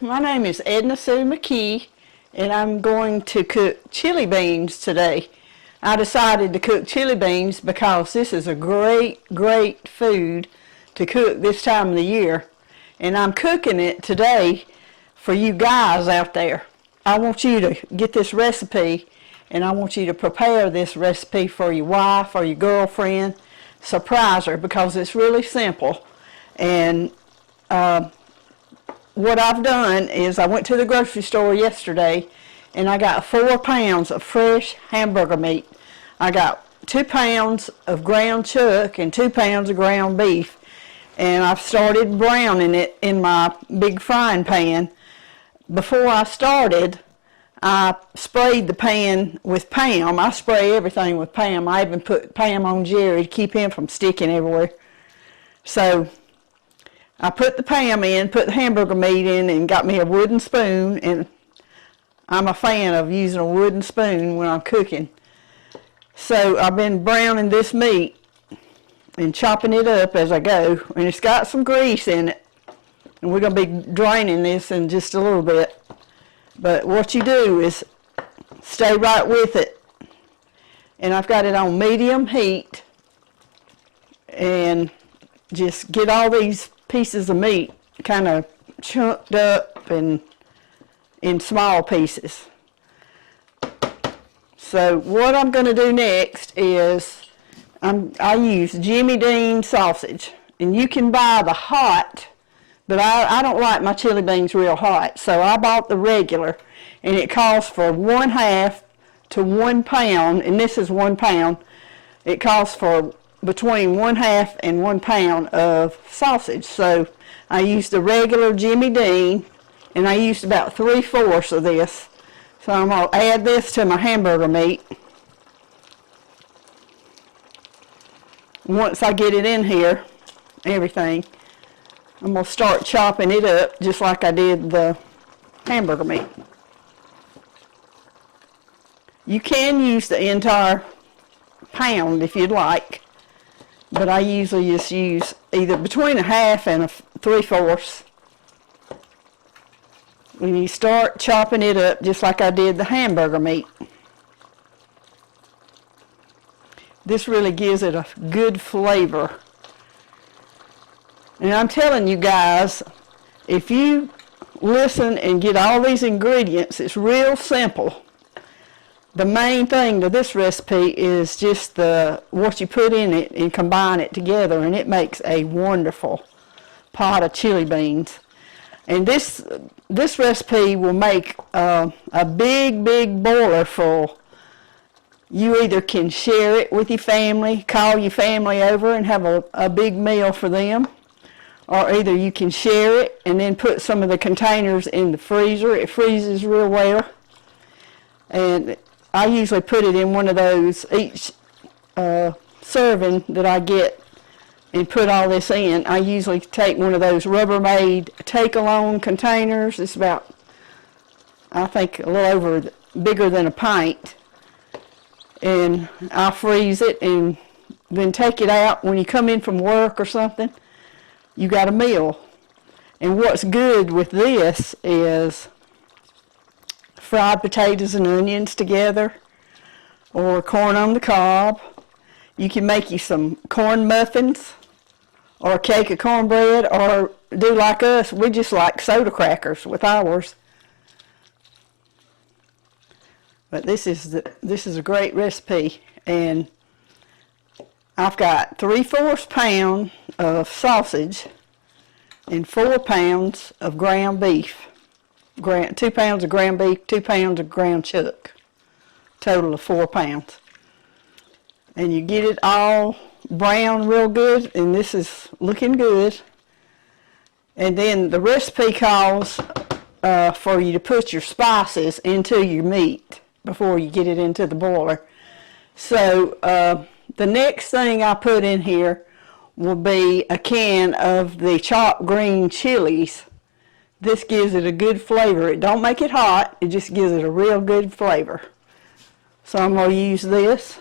my name is Edna Sue McKee, and I'm going to cook chili beans today. I decided to cook chili beans because this is a great food to cook this time of the year. And I'm cooking it today for you guys out there. I want you to get this recipe, and I want you to prepare this recipe for your wife or your girlfriend. Surprise her, because it's really simple. And what I've done is I went to the grocery store yesterday and I got 4 pounds of fresh hamburger meat. I got 2 pounds of ground chuck and 2 pounds of ground beef, and I've started browning it in my big frying pan. Before I started, I sprayed the pan with Pam. I spray everything with Pam. I even put Pam on Jerry to keep him from sticking everywhere. So I put the Pam in, put the hamburger meat in, and got me a wooden spoon, and I'm a fan of using a wooden spoon when I'm cooking. So I've been browning this meat and chopping it up as I go, and it's got some grease in it, and we're going to be draining this in just a little bit. But what you do is stay right with it, and I've got it on medium heat, and just get all these pieces of meat kind of chunked up and in small pieces. So what I'm going to do next is I use Jimmy Dean sausage, and you can buy the hot, but I don't like my chili beans real hot, so I bought the regular, and it calls for 1/2 to 1 pound, and this is 1 pound. It calls for between 1/2 and 1 pound of sausage. So I used the regular Jimmy Dean, and I used about 3/4 of this. So I'm going to add this to my hamburger meat. Once I get it in here, everything, I'm going to start chopping it up just like I did the hamburger meat. You can use the entire pound if you'd like, but I usually just use either between 1/2 and 3/4. When you start chopping it up just like I did the hamburger meat, this really gives it a good flavor. And I'm telling you guys, if you listen and get all these ingredients, it's real simple. The main thing to this recipe is just what you put in it and combine it together, and it makes a wonderful pot of chili beans. And this recipe will make a big boiler full. You either can share it with your family, call your family over and have a big meal for them, or either you can share it and then put some of the containers in the freezer. It freezes real well. And I usually put it in one of those each serving that I get and put all this in. I usually take one of those Rubbermaid take-along containers. It's about, I think, a little over bigger than a pint. And I'll freeze it and then take it out when you come in from work or something. You got a meal. And what's good with this is fried potatoes and onions together, or corn on the cob. You can make you some corn muffins or a cake of cornbread, or do like us, we just like soda crackers with ours. But this is a great recipe, and I've got 3/4 pound of sausage and 4 pounds of ground beef. 2 pounds of ground beef, 2 pounds of ground chuck, total of 4 pounds. And you get it all brown real good, and this is looking good. And then the recipe calls for you to put your spices into your meat before you get it into the boiler. So the next thing I put in here will be a can of the chopped green chilies. This gives it a good flavor. It don't make it hot, it just gives it a real good flavor. So I'm going to use this.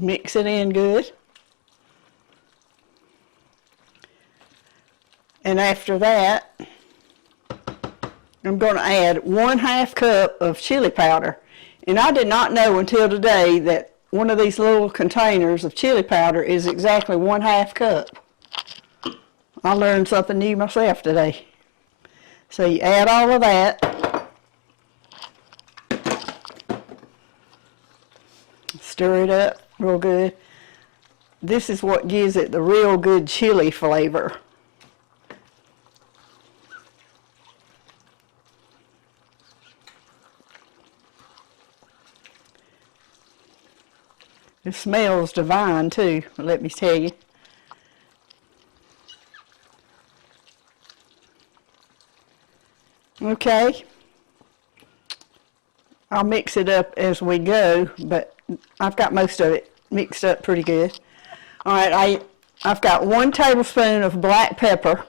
Mix it in good. And after that, I'm going to add 1/2 cup of chili powder. And I did not know until today that one of these little containers of chili powder is exactly 1/2 cup. I learned something new myself today. So you add all of that. Stir it up real good. This is what gives it the real good chili flavor. It smells divine too, let me tell you. Okay. I'll mix it up as we go, but I've got most of it mixed up pretty good. All right, I've got 1 tablespoon of black pepper,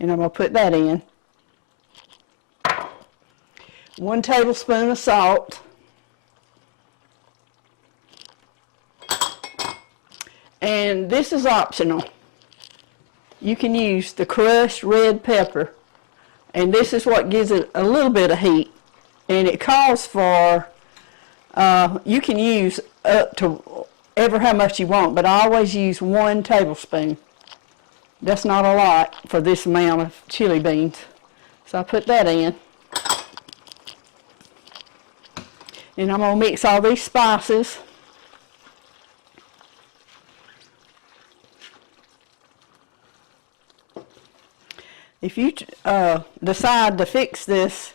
and I'm going to put that in. 1 tablespoon of salt. And this is optional. You can use the crushed red pepper, and this is what gives it a little bit of heat. And it calls for, you can use up to ever how much you want, but I always use 1 tablespoon. That's not a lot for this amount of chili beans. So I put that in. And I'm going to mix all these spices. If you decide to fix this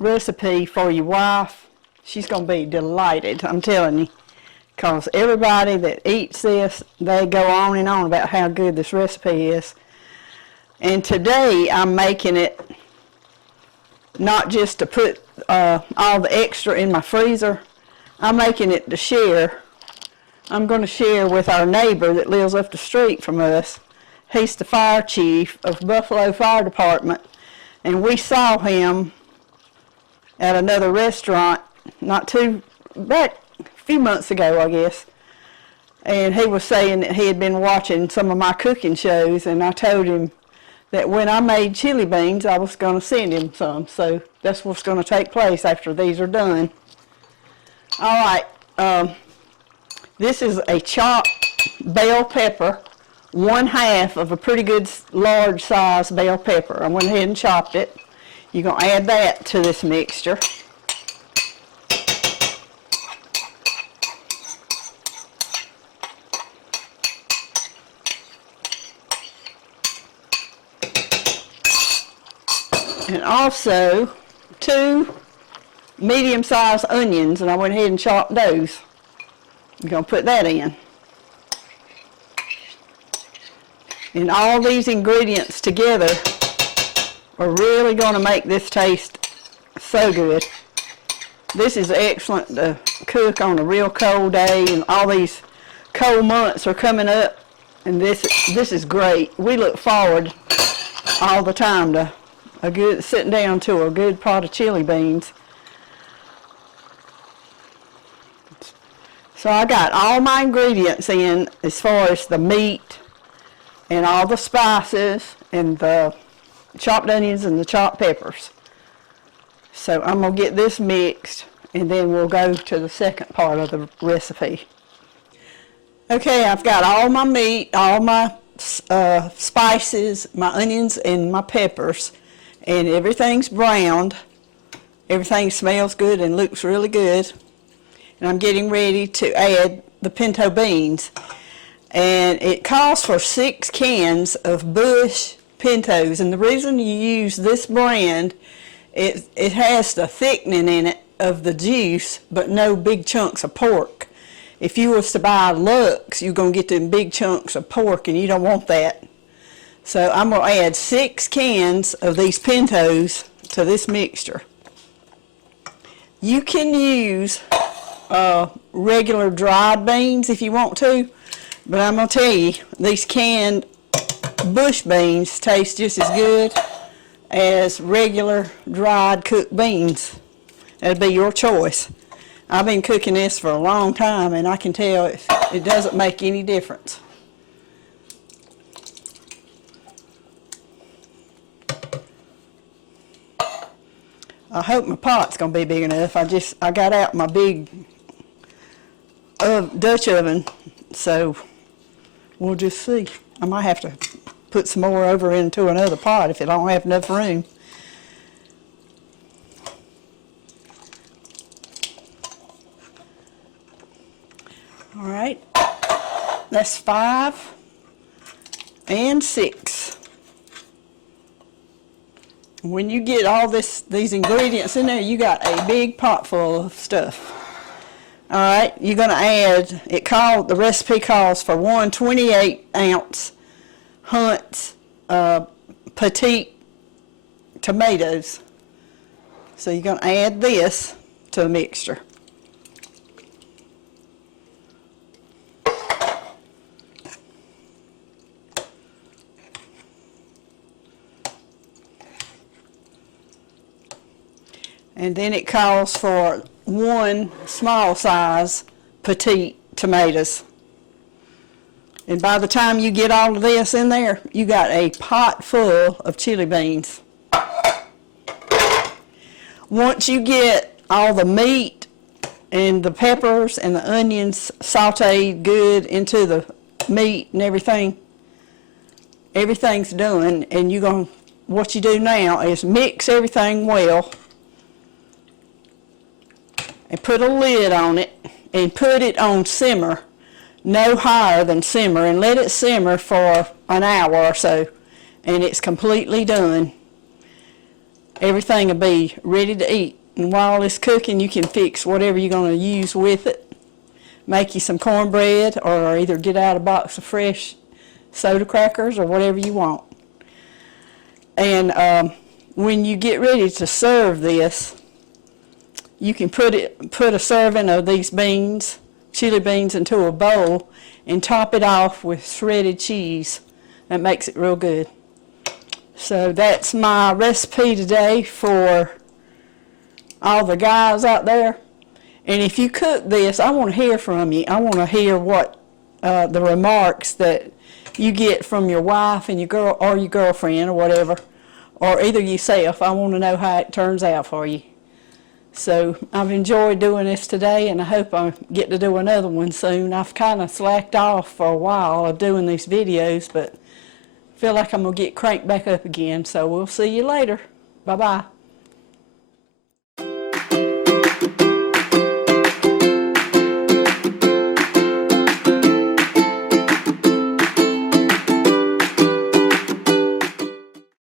recipe for your wife, she's going to be delighted, I'm telling you. Because everybody that eats this, they go on and on about how good this recipe is. And today I'm making it not just to put all the extra in my freezer. I'm making it to share. I'm going to share with our neighbor that lives up the street from us. He's the fire chief of Buffalo Fire Department, and we saw him at another restaurant about a few months ago, I guess. And he was saying that he had been watching some of my cooking shows, and I told him that when I made chili beans, I was going to send him some. So that's what's going to take place after these are done. All right, this is a chopped bell pepper. 1/2 of a pretty good large size bell pepper. I went ahead and chopped it. You're going to add that to this mixture. And also 2 medium-sized onions, and I went ahead and chopped those. You're going to put that in. And all these ingredients together are really going to make this taste so good. This is excellent to cook on a real cold day, and all these cold months are coming up, and this is great. We look forward all the time to sitting down to a good pot of chili beans. So I got all my ingredients in as far as the meat and all the spices and the chopped onions and the chopped peppers. So I'm going to get this mixed, and then we'll go to the second part of the recipe. Okay, I've got all my meat, all my spices, my onions and my peppers, and everything's browned. Everything smells good and looks really good. And I'm getting ready to add the pinto beans. And it calls for 6 cans of Bush pintos. And the reason you use this brand, it has the thickening in it of the juice, but no big chunks of pork. If you was to buy Lux, you're going to get them big chunks of pork, and you don't want that. So I'm going to add 6 cans of these pintos to this mixture. You can use regular dried beans if you want to, but I'm going to tell you, these canned bush beans taste just as good as regular dried cooked beans. That'd be your choice. I've been cooking this for a long time, and I can tell it doesn't make any difference. I hope my pot's gonna be big enough. I got out my big Dutch oven, so we'll just see. I might have to put some more over into another pot if I don't have enough room. All right, that's 5 and 6. When you get all these ingredients in there, you got a big pot full of stuff. All right, you're going to add, the recipe calls for 1 28-ounce Hunt's petite tomatoes. So you're going to add this to the mixture. And then it calls for 1 small size petite tomatoes. And by the time you get all of this in there, you got a pot full of chili beans. Once you get all the meat and the peppers and the onions sauteed good into the meat and everything's done, and what you do now is mix everything well and put a lid on it and put it on simmer, no higher than simmer, and let it simmer for an hour or so, and it's completely done. Everything will be ready to eat, and while it's cooking you can fix whatever you're going to use with it. Make you some cornbread, or either get out a box of fresh soda crackers or whatever you want. And when you get ready to serve this, you can put a serving of these beans, chili beans, into a bowl and top it off with shredded cheese. That makes it real good. So that's my recipe today for all the guys out there. And if you cook this, I want to hear from you. I want to hear what the remarks that you get from your wife and your girlfriend or whatever, or either yourself. I want to know how it turns out for you. So I've enjoyed doing this today, and I hope I get to do another one soon. I've kind of slacked off for a while of doing these videos, but I feel like I'm going to get cranked back up again. So we'll see you later. Bye-bye.